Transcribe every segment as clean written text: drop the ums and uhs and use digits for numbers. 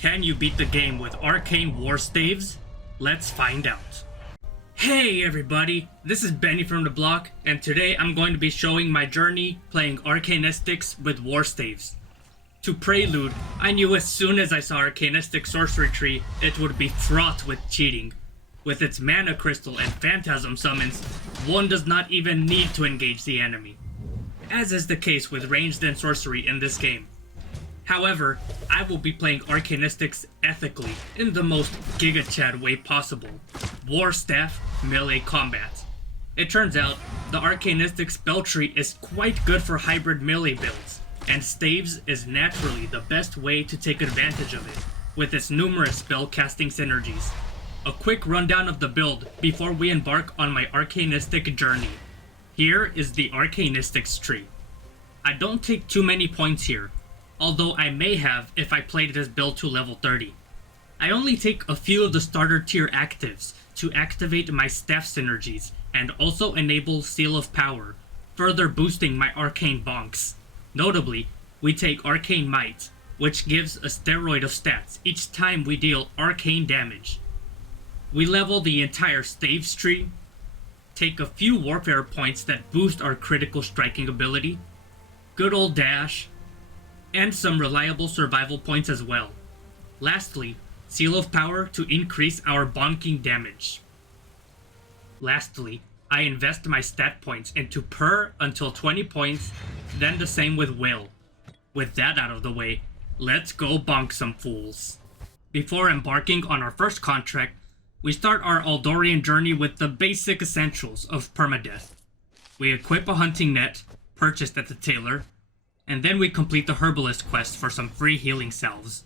Can you beat the game with Arcane Warstaffs? Let's find out. Hey everybody, this is Benny from the block, and today I'm going to be showing my journey playing Arcanistics with Warstaffs. To prelude, I knew as soon as I saw Arcanistic Sorcery Tree, it would be fraught with cheating. With its Mana Crystal and Phantasm summons, one does not even need to engage the enemy, as is the case with ranged and sorcery in this game. However, I will be playing Arcanistics ethically, in the most Giga-Chad way possible. Warstaff melee combat. It turns out, the Arcanistic spell tree is quite good for hybrid melee builds, and Staves is naturally the best way to take advantage of it, with its numerous spell casting synergies. A quick rundown of the build before we embark on my Arcanistic journey. Here is the Arcanistics tree. I don't take too many points here, although I may have if I played this build to level 30. I only take a few of the starter tier actives to activate my staff synergies and also enable Seal of Power, further boosting my arcane bonks. Notably, we take Arcane Might, which gives a steroid of stats each time we deal arcane damage. We level the entire Staves tree, take a few warfare points that boost our critical striking ability, good old dash, and some reliable survival points as well. Lastly, Seal of Power to increase our bonking damage. Lastly, I invest my stat points into Per until 20 points, then the same with Will. With that out of the way, let's go bonk some fools. Before embarking on our first contract, we start our Aldorian journey with the basic essentials of permadeath. We equip a hunting net, purchased at the tailor, and then we complete the herbalist quest for some free healing salves.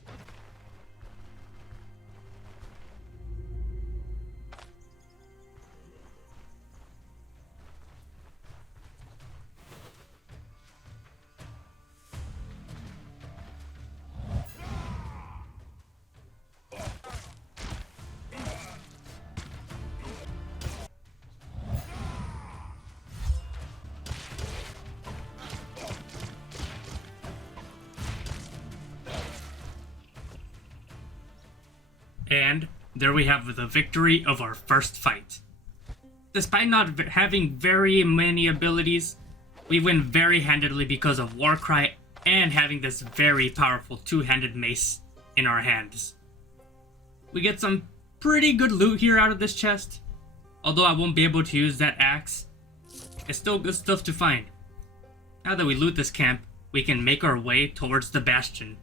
And there we have the victory of our first fight. Despite not having very many abilities, we win very handedly because of Warcry and having this very powerful two-handed mace in our hands. We get some pretty good loot here out of this chest, although I won't be able to use that axe. It's still good stuff to find. Now that we loot this camp, we can make our way towards the bastion.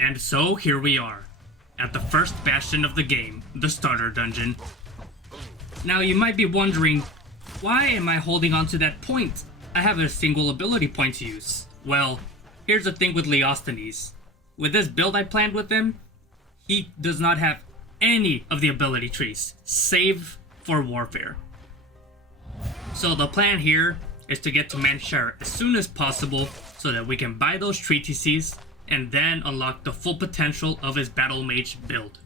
And so here we are, at the first bastion of the game, the starter dungeon. Now you might be wondering, why am I holding on to that point? I have a single ability point to use. Well, here's the thing with Leosthenes. With this build I planned with him, he does not have any of the ability trees, save for warfare. So the plan here is to get to Manshire as soon as possible so that we can buy those treatises and then unlock the full potential of his Battle Mage build.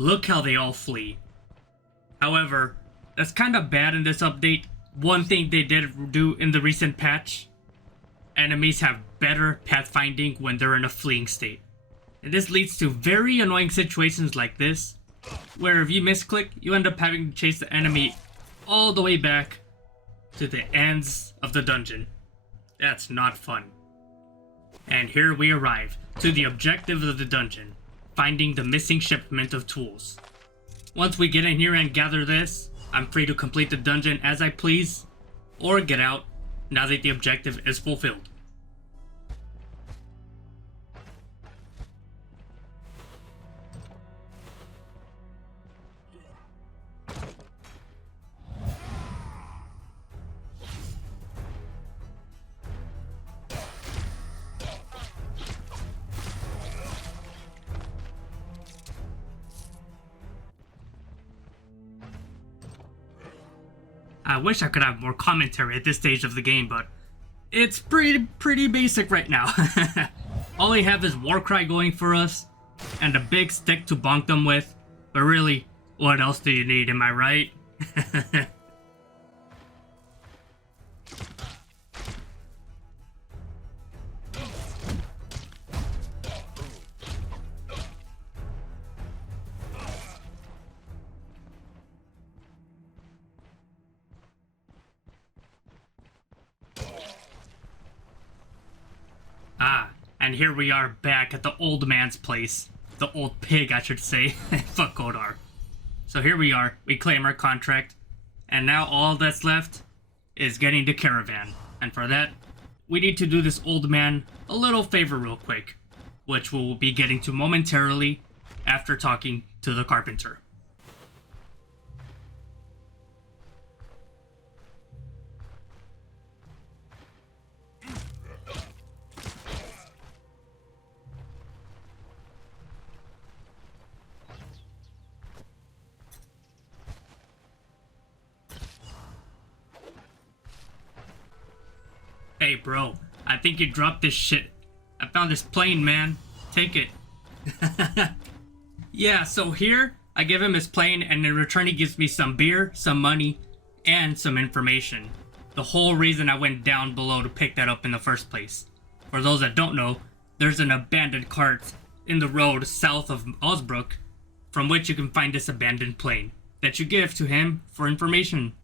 Look how they all flee. However, that's kind of bad in this update. One thing they did do in the recent patch, enemies have better pathfinding when they're in a fleeing state. And this leads to very annoying situations like this, where if you misclick, you end up having to chase the enemy all the way back to the ends of the dungeon. That's not fun. And here we arrive to the objective of the dungeon. Finding the missing shipment of tools. Once we get in here and gather this, I'm free to complete the dungeon as I please, or get out now that the objective is fulfilled. I wish I could have more commentary at this stage of the game, but it's pretty basic right now. All I have is Warcry going for us, and a big stick to bonk them with. But really, what else do you need, am I right? And here we are back at the old man's place. The old pig, I should say. Fuck Godar. So here we are. We claim our contract. And now all that's left is getting the caravan. And for that, we need to do this old man a little favor real quick. Which we'll be getting to momentarily after talking to the carpenter. Hey bro, I think you dropped this shit. I found this plane, man. Take it. Yeah, so here, I give him his plane, and in return he gives me some beer, some money, and some information. The whole reason I went down below to pick that up in the first place. For those that don't know, there's an abandoned cart in the road south of Osbrook, from which you can find this abandoned plane that you give to him for information.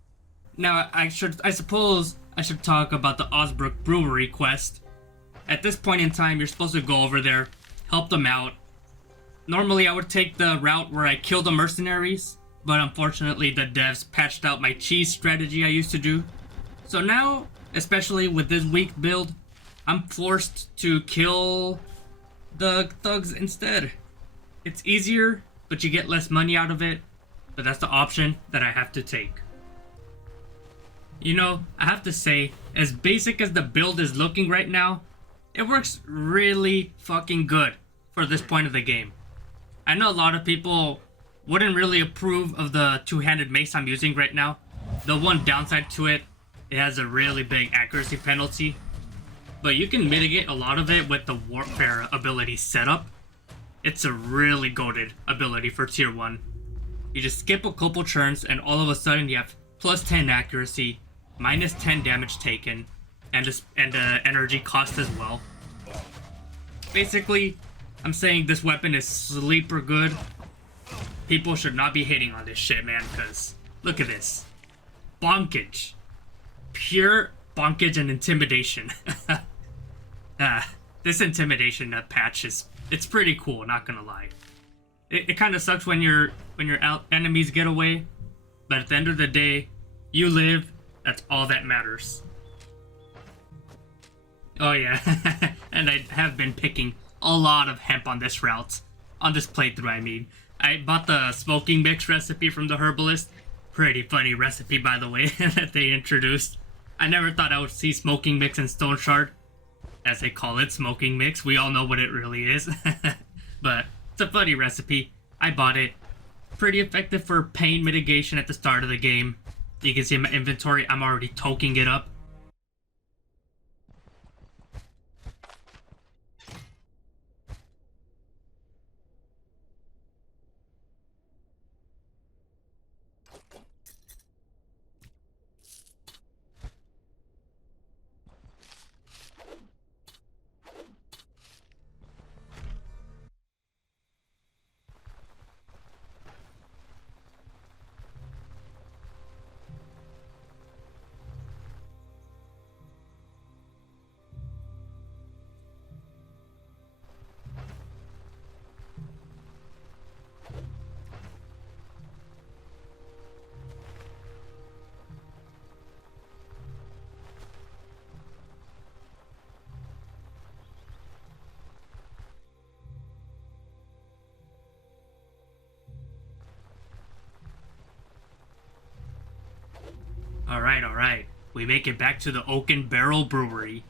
Now, I suppose I should talk about the Osbrook Brewery quest. At this point in time, you're supposed to go over there, help them out. Normally, I would take the route where I kill the mercenaries, but unfortunately, the devs patched out my cheese strategy I used to do. So now, especially with this weak build, I'm forced to kill the thugs instead. It's easier, but you get less money out of it, but that's the option that I have to take. You know, I have to say, as basic as the build is looking right now, it works really fucking good for this point of the game. I know a lot of people wouldn't really approve of the two-handed mace I'm using right now. The one downside to it, it has a really big accuracy penalty, but you can mitigate a lot of it with the warfare ability setup. It's a really goated ability for tier 1. You just skip a couple turns and all of a sudden you have plus 10 accuracy, minus 10 damage taken, and energy cost as well. Basically, I'm saying this weapon is sleeper good. People should not be hating on this shit, man, because look at this. Bonkage. Pure bonkage and intimidation. This intimidation patch it's pretty cool, not gonna lie. It kind of sucks when your enemies get away, but at the end of the day, you live. That's all that matters. Oh yeah, and I have been picking a lot of hemp on this route. On this playthrough, I mean. I bought the smoking mix recipe from the herbalist. Pretty funny recipe, by the way, that they introduced. I never thought I would see smoking mix in Stoneshard. As they call it, smoking mix. We all know what it really is. But it's a funny recipe. I bought it. Pretty effective for pain mitigation at the start of the game. You can see in my inventory, I'm already toking it up. Alright. We make it back to the Oak and Barrel Brewery.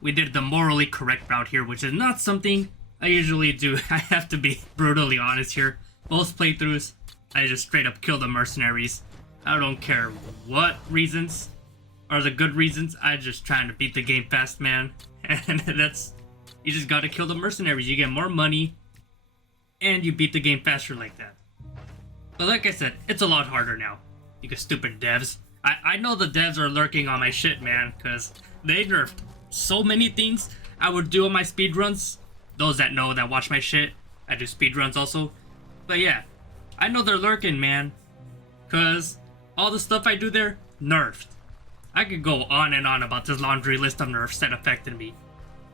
We did the morally correct route here, which is not something I usually do. I have to be brutally honest here. Most playthroughs, I just straight up kill the mercenaries. I don't care what reasons are the good reasons. I'm just trying to beat the game fast, man. And you just gotta kill the mercenaries. You get more money, and you beat the game faster like that. But like I said, it's a lot harder now. You guys stupid devs. I know the devs are lurking on my shit, man, because they nerfed so many things I would do on my speedruns. Those that know, that watch my shit, I do speedruns also. But yeah, I know they're lurking, man, because all the stuff I do there, nerfed. I could go on and on about this laundry list of nerfs that affected me.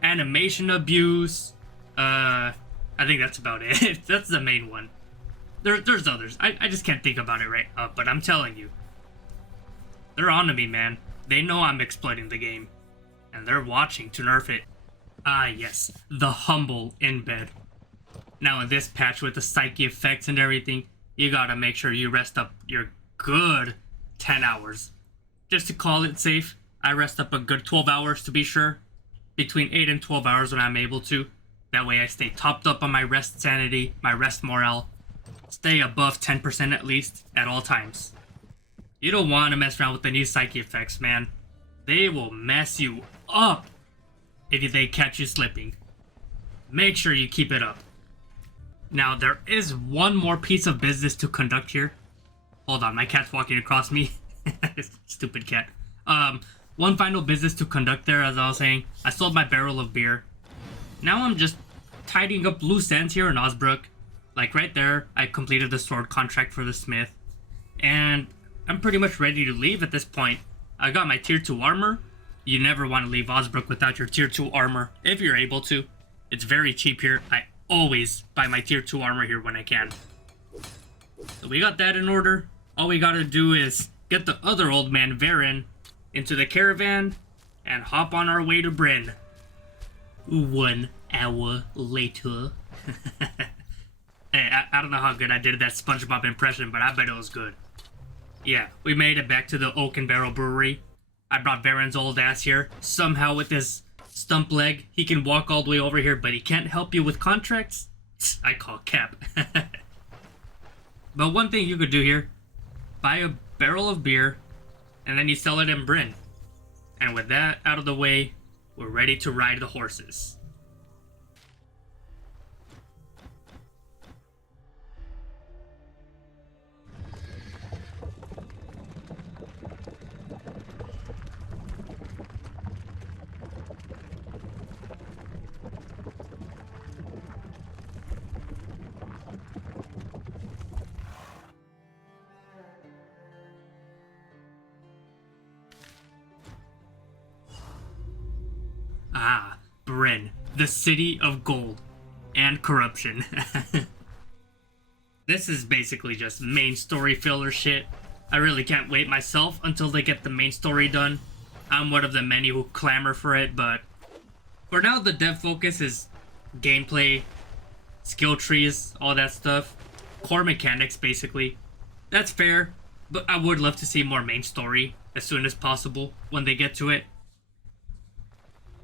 Animation abuse, I think that's about it. That's the main one. There's others. I just can't think about it right up, but I'm telling you. They're on to me, man. They know I'm exploiting the game. And they're watching to nerf it. Ah, yes. The humble in bed. Now in this patch with the psyche effects and everything, you gotta make sure you rest up your good 10 hours. Just to call it safe, I rest up a good 12 hours to be sure. Between 8 and 12 hours when I'm able to. That way I stay topped up on my rest sanity, my rest morale. Stay above 10% at least, at all times. You don't want to mess around with the new psyche effects, man. They will mess you up if they catch you slipping. Make sure you keep it up. Now, there is one more piece of business to conduct here. Hold on, my cat's walking across me. Stupid cat. One final business to conduct there, as I was saying. I sold my barrel of beer. Now I'm just tidying up loose ends here in Osbrook. Like right there, I completed the sword contract for the smith. And I'm pretty much ready to leave at this point. I got my tier 2 armor. You never want to leave Osbrook without your tier 2 armor, if you're able to. It's very cheap here. I always buy my tier 2 armor here when I can. So we got that in order. All we gotta do is get the other old man, Brynn, into the caravan and hop on our way to Brynn. 1 hour later. Hey, I don't know how good I did that SpongeBob impression, but I bet it was good. Yeah, we made it back to the Oak and Barrel Brewery. I brought Brynn's old ass here. Somehow with his stump leg, he can walk all the way over here, but he can't help you with contracts? I call cap. But one thing you could do here, buy a barrel of beer, and then you sell it in Brynn. And with that out of the way, we're ready to ride the horses. Ah, Brynn, the city of gold and corruption. This is basically just main story filler shit. I really can't wait myself until they get the main story done. I'm one of the many who clamor for it, but for now the dev focus is gameplay, skill trees, all that stuff. Core mechanics, basically. That's fair, but I would love to see more main story as soon as possible when they get to it.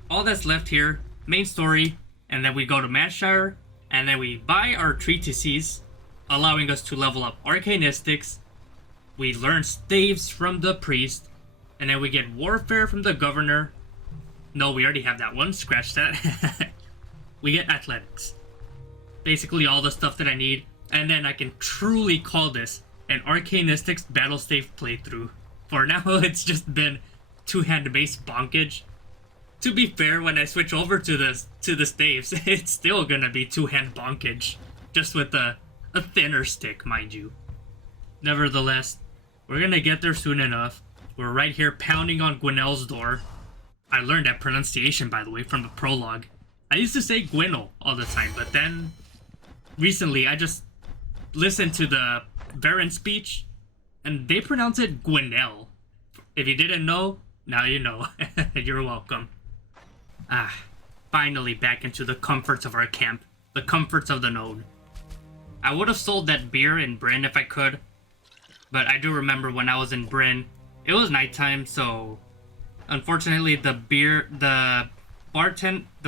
All that's left here, main story, and then we go to Mashire, and then we buy our treatises, allowing us to level up Arcanistics. We learn staves from the priest, and then we get warfare from the governor. No, we already have that one, scratch that. We get athletics. Basically all the stuff that I need, and then I can truly call this an Arcanistics battle stave playthrough. For now, it's just been two-hand based bonkage. To be fair, when I switch over to the staves, it's still gonna be two-hand bonkage, just with a thinner stick, mind you. Nevertheless, we're gonna get there soon enough. We're right here pounding on Gwinnell's door. I learned that pronunciation, by the way, from the prologue. I used to say Gwinnell all the time, but then recently I just listened to the Brynn speech, and they pronounce it Gwinnell. If you didn't know, now you know. You're welcome. Ah, finally back into the comforts of our camp, the comforts of the known. I would have sold that beer in Brynn if I could, but I do remember when I was in Brynn, it was nighttime, so unfortunately the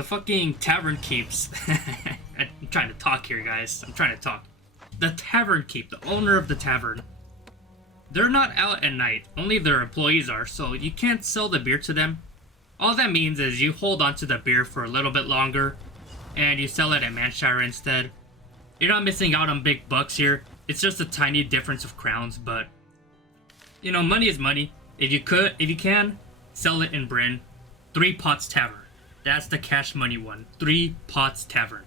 fucking tavern keeps. I'm trying to talk here, guys. I'm trying to talk. The tavern keep, the owner of the tavern, They're not out at night, only their employees are, so you can't sell the beer to them. All that means is you hold on to the beer for a little bit longer, and you sell it at Manshire instead. You're not missing out on big bucks here, it's just a tiny difference of crowns, but you know, money is money. If you can, sell it in Brynn. 3 Pots Tavern. That's the cash money one. 3 Pots Tavern.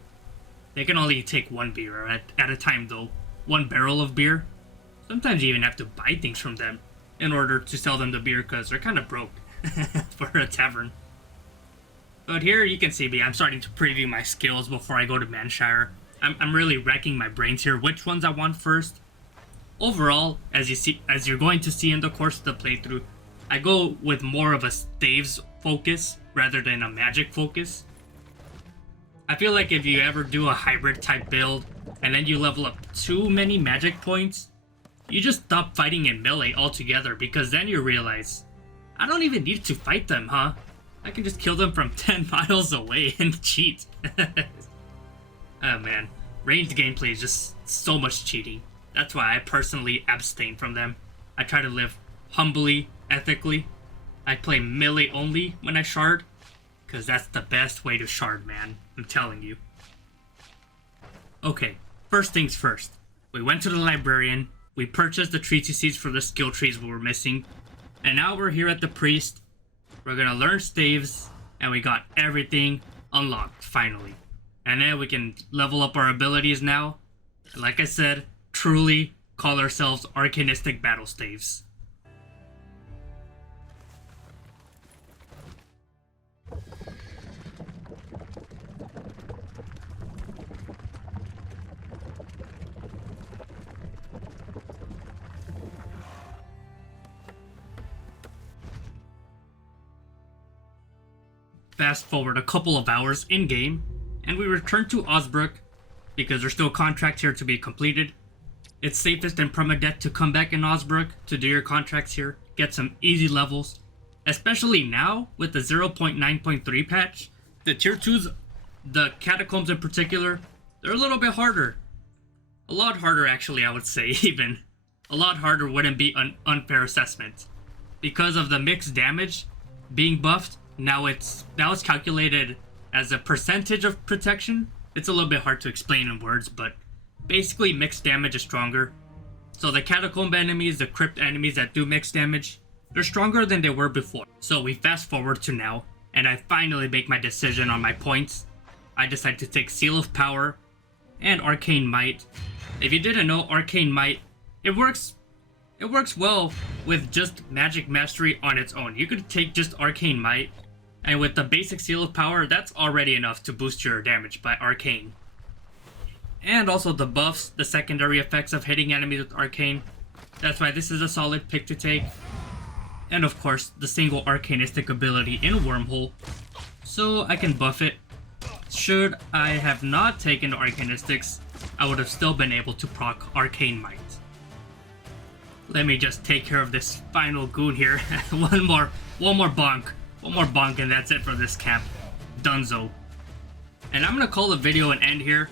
They can only take 1 beer at a time though. 1 barrel of beer. Sometimes you even have to buy things from them in order to sell them the beer because they're kind of broke for a tavern. But here you can see me. I'm starting to preview my skills before I go to Manshire. I'm really racking my brains here. Which ones I want first. Overall, as you're going to see in the course of the playthrough, I go with more of a staves focus rather than a magic focus. I feel like if you ever do a hybrid type build and then you level up too many magic points, you just stop fighting in melee altogether, because then you realize, I don't even need to fight them, huh? I can just kill them from 10 miles away and cheat. Oh man, ranged gameplay is just so much cheating. That's why I personally abstain from them. I try to live humbly, ethically. I play melee only when I shard, because that's the best way to shard, man. I'm telling you. Okay, first things first. We went to the librarian, we purchased the treatises for the skill trees we were missing, and now we're here at the priest. We're gonna learn staves, and we got everything unlocked, finally. And then we can level up our abilities now. Like I said, truly call ourselves Arcanistic Battle Staves. Fast forward a couple of hours in-game, and we return to Osbrook because there's still contracts here to be completed. It's safest in permadeath to come back in Osbrook to do your contracts here, get some easy levels. Especially now, with the 0.9.3 patch, the tier 2s, the catacombs in particular, they're a little bit harder. A lot harder actually, I would say, even. A lot harder wouldn't be an unfair assessment. Because of the mixed damage being buffed, now it's calculated as a percentage of protection. It's a little bit hard to explain in words, but basically mixed damage is stronger. So the catacomb enemies, the crypt enemies that do mixed damage, they're stronger than they were before. So we fast forward to now, and I finally make my decision on my points. I decide to take Seal of Power and Arcane Might. If you didn't know, Arcane Might, it works well with just Magic Mastery on its own. You could take just Arcane Might, and with the basic Seal of Power, that's already enough to boost your damage by Arcane. And also the buffs, the secondary effects of hitting enemies with Arcane. That's why this is a solid pick to take. And of course, the single Arcanistic ability in Wormhole, so I can buff it. Should I have not taken the Arcanistics, I would have still been able to proc Arcane Might. Let me just take care of this final goon here. one more bonk. One more bonk and that's it for this camp. Dunzo. And I'm gonna call the video an end here.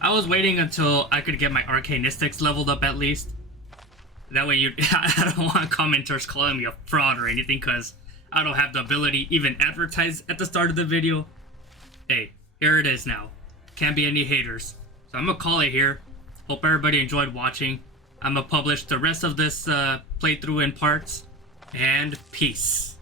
I was waiting until I could get my Arcanistics leveled up at least. That way I don't want commenters calling me a fraud or anything, because I don't have the ability even advertised at the start of the video. Hey, here it is now. Can't be any haters. So I'm gonna call it here. Hope everybody enjoyed watching. I'm gonna publish the rest of this playthrough in parts. And peace.